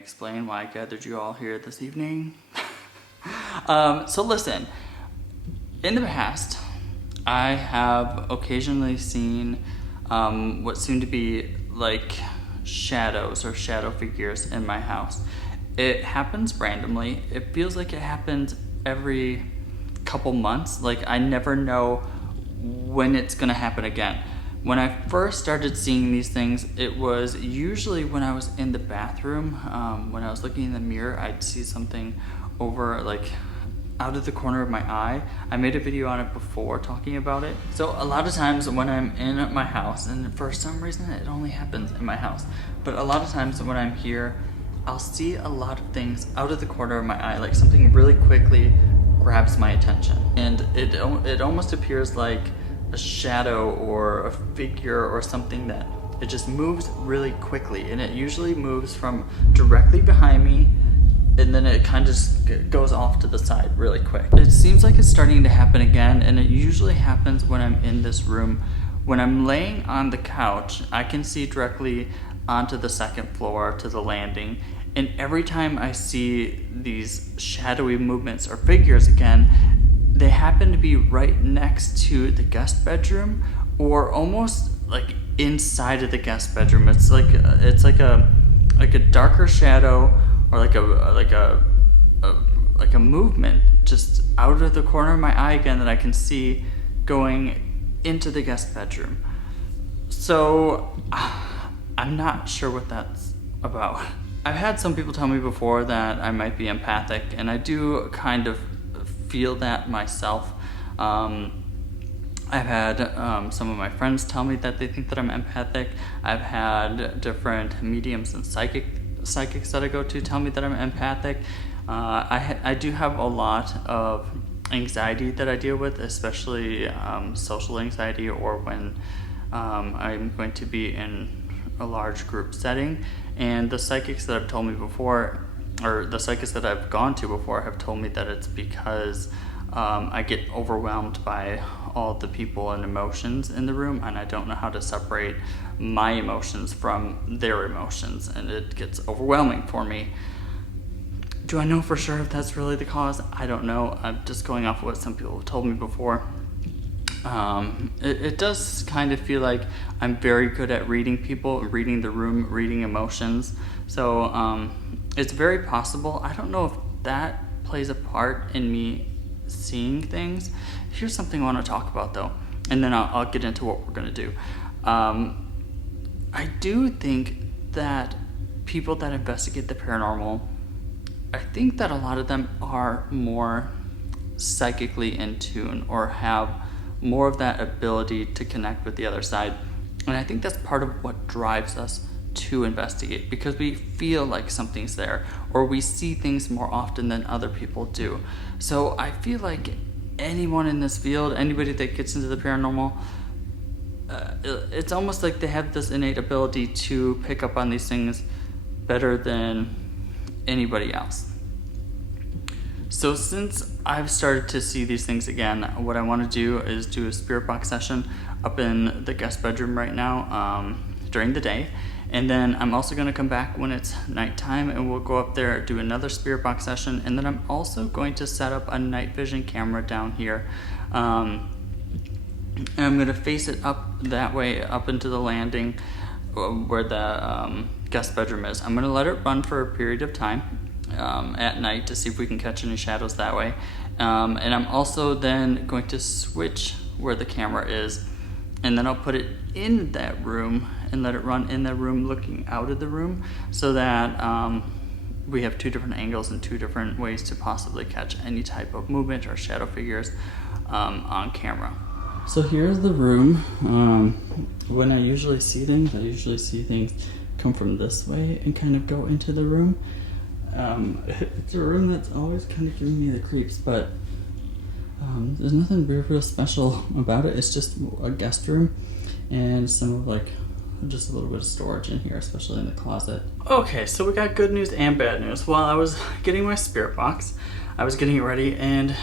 explain why I gathered you all here this evening. So listen, in the past, I have occasionally seen what seem to be like shadows or shadow figures in my house. It happens randomly. It feels like it happens every couple months. Like I never know when it's gonna happen again. When I first started seeing these things, it was usually when I was in the bathroom. When I was looking in the mirror, I'd see something over like out of the corner of my eye. I made a video on it before talking about it. So a lot of times when I'm in my house, and for some reason it only happens in my house, but a lot of times when I'm here, I'll see a lot of things out of the corner of my eye, like something really quickly grabs my attention. And it almost appears like a shadow or a figure or something that it just moves really quickly, and it usually moves from directly behind me, and then it kind of just goes off to the side really quick. It seems like it's starting to happen again, and it usually happens when I'm in this room. When I'm laying on the couch, I can see directly onto the second floor to the landing, and every time I see these shadowy movements or figures again, they happen to be right next to the guest bedroom, or almost like inside of the guest bedroom. It's like a darker shadow, or like a movement just out of the corner of my eye again that I can see going into the guest bedroom. So I'm not sure what that's about. I've had some people tell me before that I might be empathic, and I do kind of feel that myself. I've had some of my friends tell me that they think that I'm empathic. I've had different mediums and psychics that I go to tell me that I'm empathic. I do have a lot of anxiety that I deal with, especially social anxiety, or when I'm going to be in a large group setting. And the psychics that have told me before, or the psychics that I've gone to before, have told me that it's because I get overwhelmed by all the people and emotions in the room, and I don't know how to separate my emotions from their emotions, and it gets overwhelming for me. Do I know for sure if that's really the cause? I don't know. I'm just going off of what some people have told me before. It does kind of feel like I'm very good at reading people, reading the room, reading emotions. So it's very possible. I don't know if that plays a part in me seeing things. Here's something I want to talk about though, and then I'll get into what we're going to do. I do think that people that investigate the paranormal, I think that a lot of them are more psychically in tune, or have more of that ability to connect with the other side. And I think that's part of what drives us to investigate, because we feel like something's there, or we see things more often than other people do. So I feel like anyone in this field, anybody that gets into the paranormal, it's almost like they have this innate ability to pick up on these things better than anybody else. So since I've started to see these things again, what I want to do is do a spirit box session up in the guest bedroom right now during the day. And then I'm also going to come back when it's nighttime, and we'll go up there, do another spirit box session. And then I'm also going to set up a night vision camera down here. And I'm going to face it up that way, up into the landing where the guest bedroom is. I'm going to let it run for a period of time at night to see if we can catch any shadows that way. And I'm also then going to switch where the camera is, and then I'll put it in that room and let it run in the room looking out of the room, so that we have two different angles and two different ways to possibly catch any type of movement or shadow figures on camera. So here's the room. When I usually see things, come from this way and kind of go into the room. It's a room that's always kind of giving me the creeps, but there's nothing real special about it. It's just a guest room and some of just a little bit of storage in here, especially in the closet. Okay, so we got good news and bad news. While I was getting my spirit box, I was getting it ready and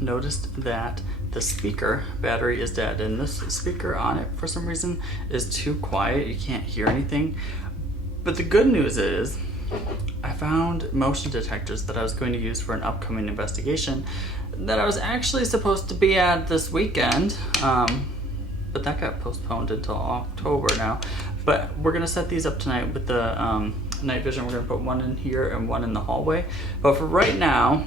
noticed that the speaker battery is dead, and this speaker on it for some reason is too quiet. You can't hear anything. But the good news is found motion detectors that I was going to use for an upcoming investigation that I was actually supposed to be at this weekend, but that got postponed until October now. But we're gonna set these up tonight with the night vision. We're gonna put one in here and one in the hallway. But for right now,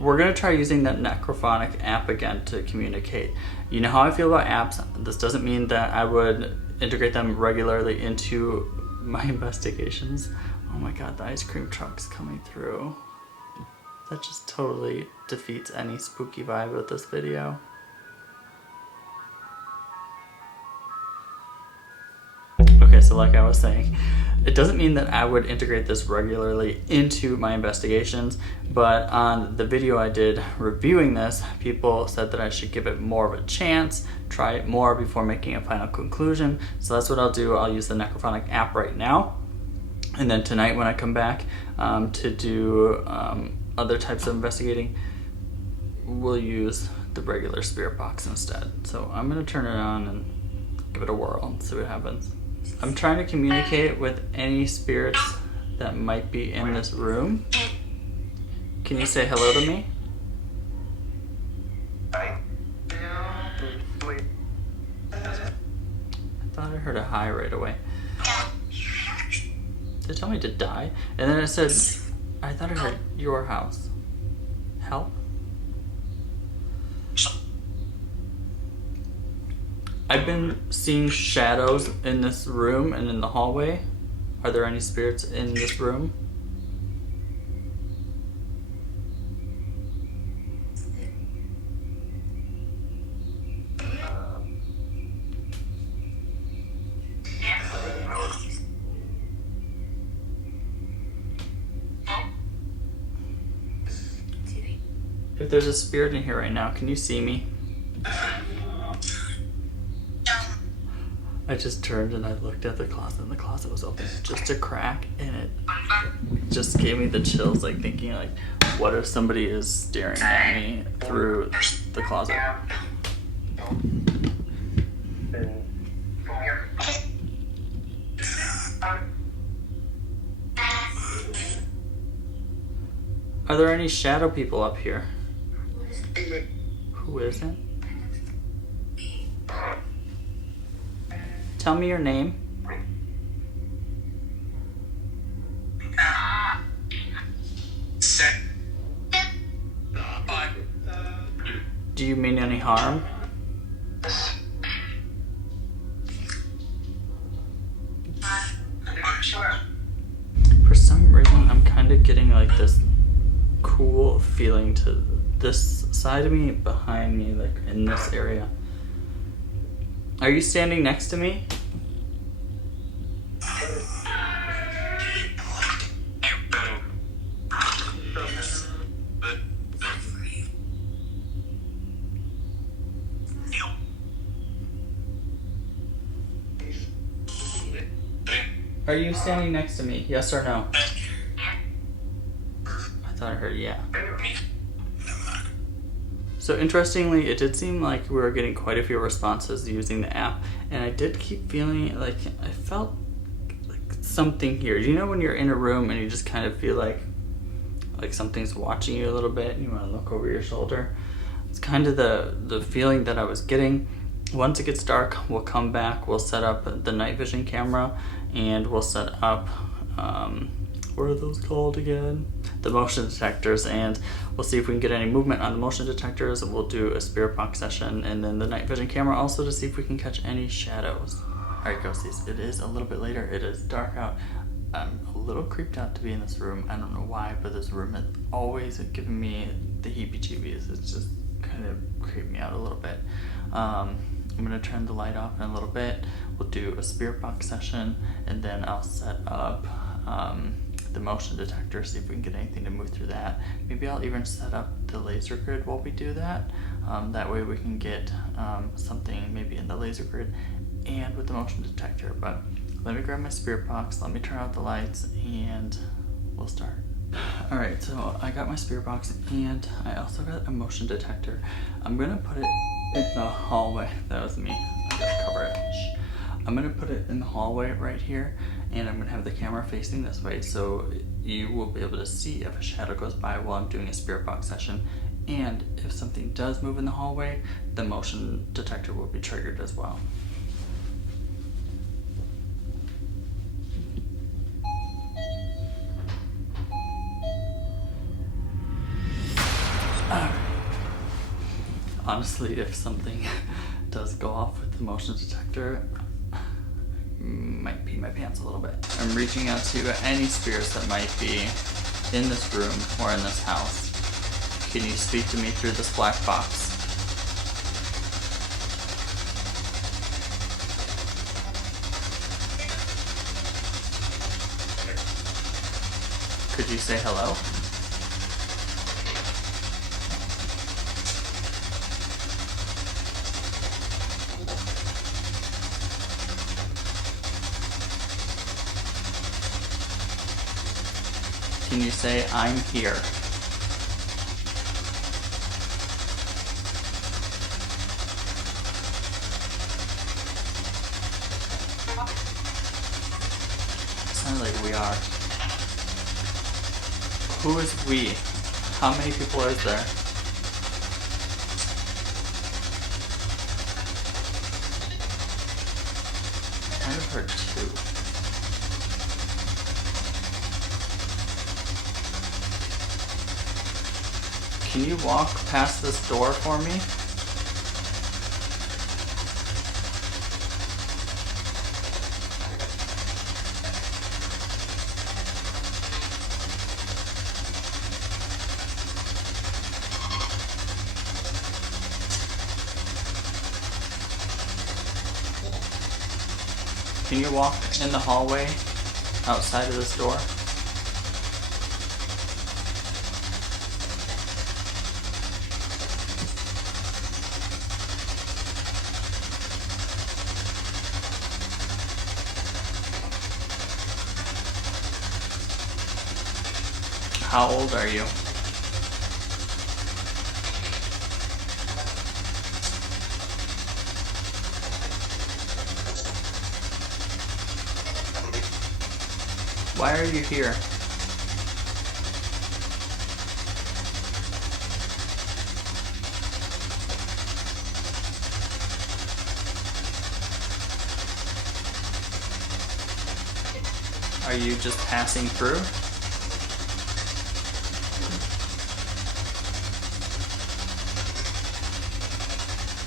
we're gonna try using that Necrophonic app again to communicate. You know how I feel about apps. This doesn't mean that I would integrate them regularly into my investigations. Oh my god, the ice cream truck's coming through. That just totally defeats any spooky vibe of this video. Okay, so like I was saying, it doesn't mean that I would integrate this regularly into my investigations, but on the video I did reviewing this, people said that I should give it more of a chance, try it more before making a final conclusion. So that's what I'll do. I'll use the Necrophonic app right now. And then tonight when I come back to do other types of investigating, we'll use the regular spirit box instead. So I'm gonna turn it on and give it a whirl and see what happens. I'm trying to communicate with any spirits that might be in this room. Can you say hello to me? I thought I heard a hi right away. Did it tell me to die? And then it said, I thought I heard your house. Help? I've been seeing shadows in this room and in the hallway. Are there any spirits in this room? If there's a spirit in here right now, can you see me? I just turned and I looked at the closet and the closet was open just a crack, and it just gave me the chills, like thinking like, what if somebody is staring at me through the closet? Are there any shadow people up here? Who isn't? Tell me your name. Do you mean any harm? For some reason, I'm kind of getting like this cool feeling to this side of me, behind me, like in this area. Are you standing next to me? Are you standing next to me? Yes or no? I thought I heard yeah. So interestingly, it did seem like we were getting quite a few responses using the app, and I did keep feeling like I felt like something here. You know when you're in a room and you just kind of feel like something's watching you a little bit and you want to look over your shoulder? It's kind of the feeling that I was getting. Once it gets dark, we'll come back, we'll set up the night vision camera, and we'll set up, what are those called again? The motion detectors, and we'll see if we can get any movement on the motion detectors. We'll do a spirit box session, and then the night vision camera also to see if we can catch any shadows. Alright, ghosties, it is a little bit later, it is dark out. I'm a little creeped out to be in this room. I don't know why, but this room has always given me the heebie-jeebies. It's just kind of creeped me out a little bit. I'm gonna turn the light off in a little bit. We'll do a spirit box session, and then I'll set up the motion detector, see if we can get anything to move through that. Maybe I'll even set up the laser grid while we do that. That way we can get something maybe in the laser grid and with the motion detector. But let me grab my spirit box, let me turn out the lights, and we'll start. Alright, so I got my spirit box and I also got a motion detector. I'm gonna put it in the hallway. That was me. I gotta cover it. Shh. I'm gonna put it in the hallway right here, and I'm going to have the camera facing this way, so you will be able to see if a shadow goes by while I'm doing a spirit box session. And if something does move in the hallway, the motion detector will be triggered as well. Honestly, if something does go off with the motion detector, I might pee my pants a little bit. I'm reaching out to any spirits that might be in this room or in this house. Can you speak to me through this black box? Could you say hello? Can you say, I'm here? Sounds like we are. Who is we? How many people is there? I kind of heard two. Can you walk past this door for me? Can you walk in the hallway outside of this door? How old are you? Why are you here? Are you just passing through?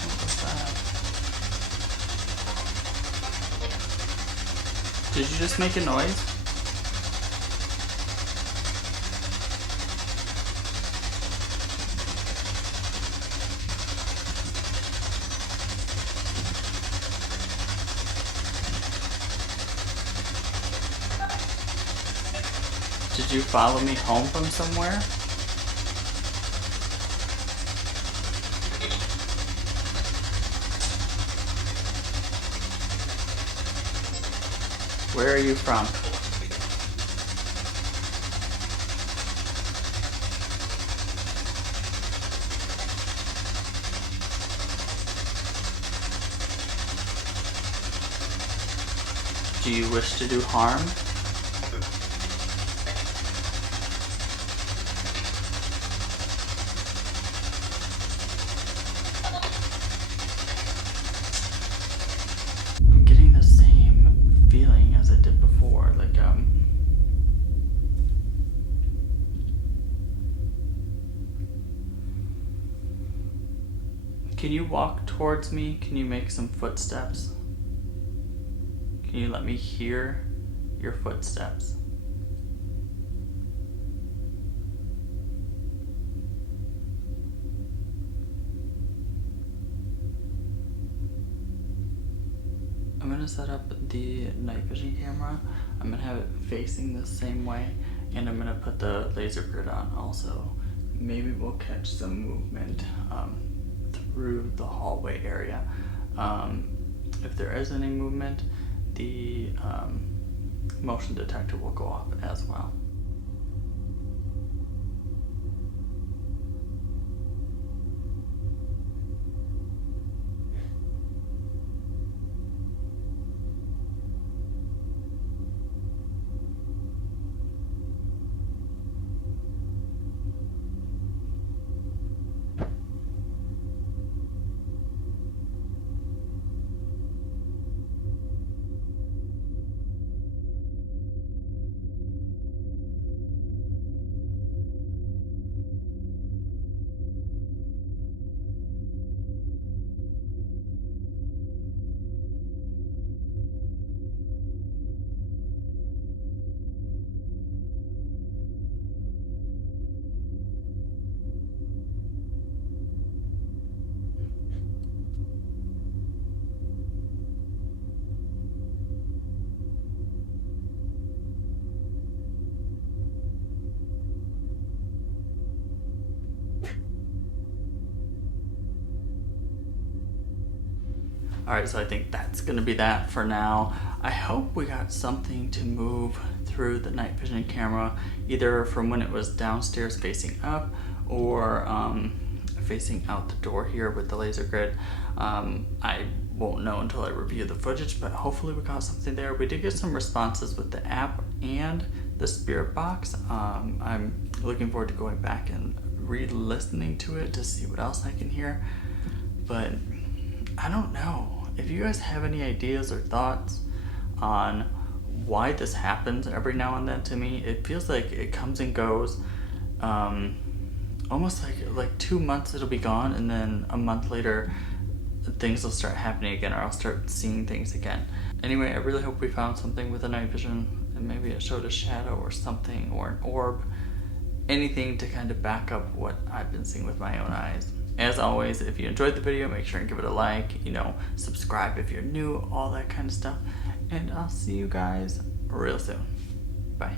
What was that? Did you just make a noise? Did you follow me home from somewhere? Where are you from? Do you wish to do harm? I'm getting the same feeling as I did before, like can you walk towards me? Can you make some footsteps? Can you let me hear your footsteps? I'm gonna set up the night vision camera. I'm gonna have it facing the same way, and I'm gonna put the laser grid on also. Maybe we'll catch some movement through the hallway area. If there is any movement, the motion detector will go off as well. Alright, so I think that's gonna be that for now. I hope we got something to move through the night vision camera, either from when it was downstairs facing up or facing out the door here with the laser grid. I won't know until I review the footage, but hopefully we got something there. We did get some responses with the app and the spirit box. I'm looking forward to going back and re-listening to it to see what else I can hear, but I don't know. If you guys have any ideas or thoughts on why this happens every now and then to me, it feels like it comes and goes. Almost like 2 months it'll be gone, and then a month later things will start happening again, or I'll start seeing things again. Anyway, I really hope we found something with the night vision, and maybe it showed a shadow or something, or an orb, anything to kind of back up what I've been seeing with my own eyes. As always, if you enjoyed the video, make sure and give it a like, subscribe if you're new, all that kind of stuff, and I'll see you guys real soon. Bye.